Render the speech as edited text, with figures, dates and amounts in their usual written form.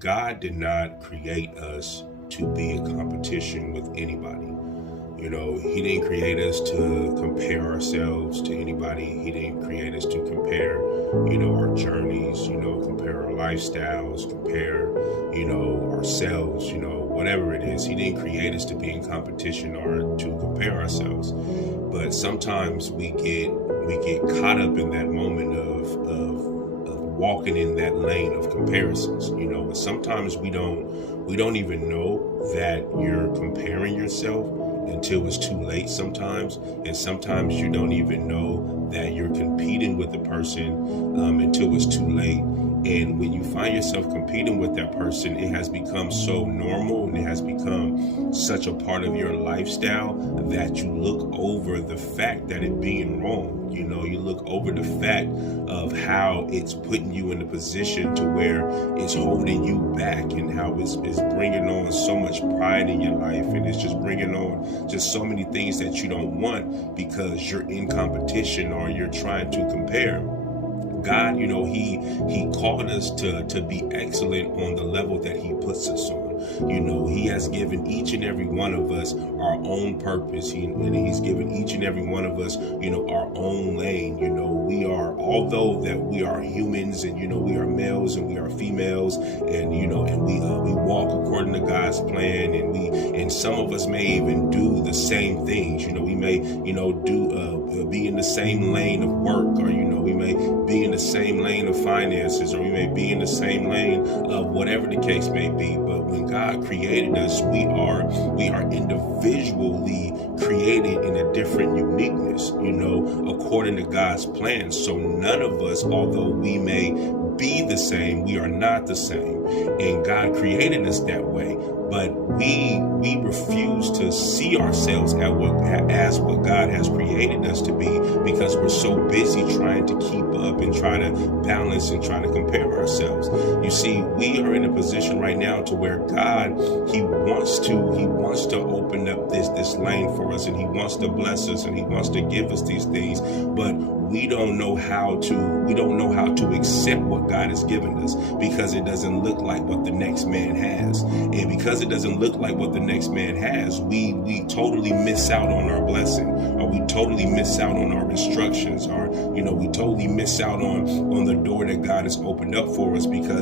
God did not create us to be in competition with anybody. He didn't create us to compare ourselves to anybody. He didn't create us to compare, our journeys, compare our lifestyles, compare, ourselves, whatever it is. He didn't create us to be in competition or to compare ourselves. But sometimes we get caught up in that moment of walking in that lane of comparisons, and sometimes we don't even know that you're comparing yourself until it's too late sometimes. And sometimes you don't even know that you're competing with the person until it's too late. And when you find yourself competing with that person, it has become so normal and it has become such a part of your lifestyle that you look over the fact that it being wrong. You look over the fact of how it's putting you in a position to where it's holding you back, and how it's bringing on so much pride in your life, and it's just bringing on just so many things that you don't want because you're in competition or you're trying to compare. God, he called us to be excellent on the level that he puts us on. He has given each and every one of us our own purpose. And he's given each and every one of us, our own lane. Although that we are humans, and, we are males and we are females, and, and we walk according to God's plan, and some of us may even do the same things. We may, be in the same lane of work, or, we may be in the same lane of finances, or we may be in the same lane of whatever the case may be. But when God created us, we are individually created in a different uniqueness, according to God's plan. So none of us, although we may be the same, we are not the same. And God created us that way. But we refuse to see ourselves as what God has created us to be, because we're so busy trying to keep up and try to balance and trying to compare ourselves. You see, we are in a position right now to where God, he wants to open up this lane for us, and he wants to bless us, and he wants to give us these things, but we don't know how to accept what God has given us, because it doesn't look like what the next man has. And because it doesn't look like what the next man has, we totally miss out on our blessing, or we totally miss out on our instructions, or we totally miss out on the door that God has opened up for us, because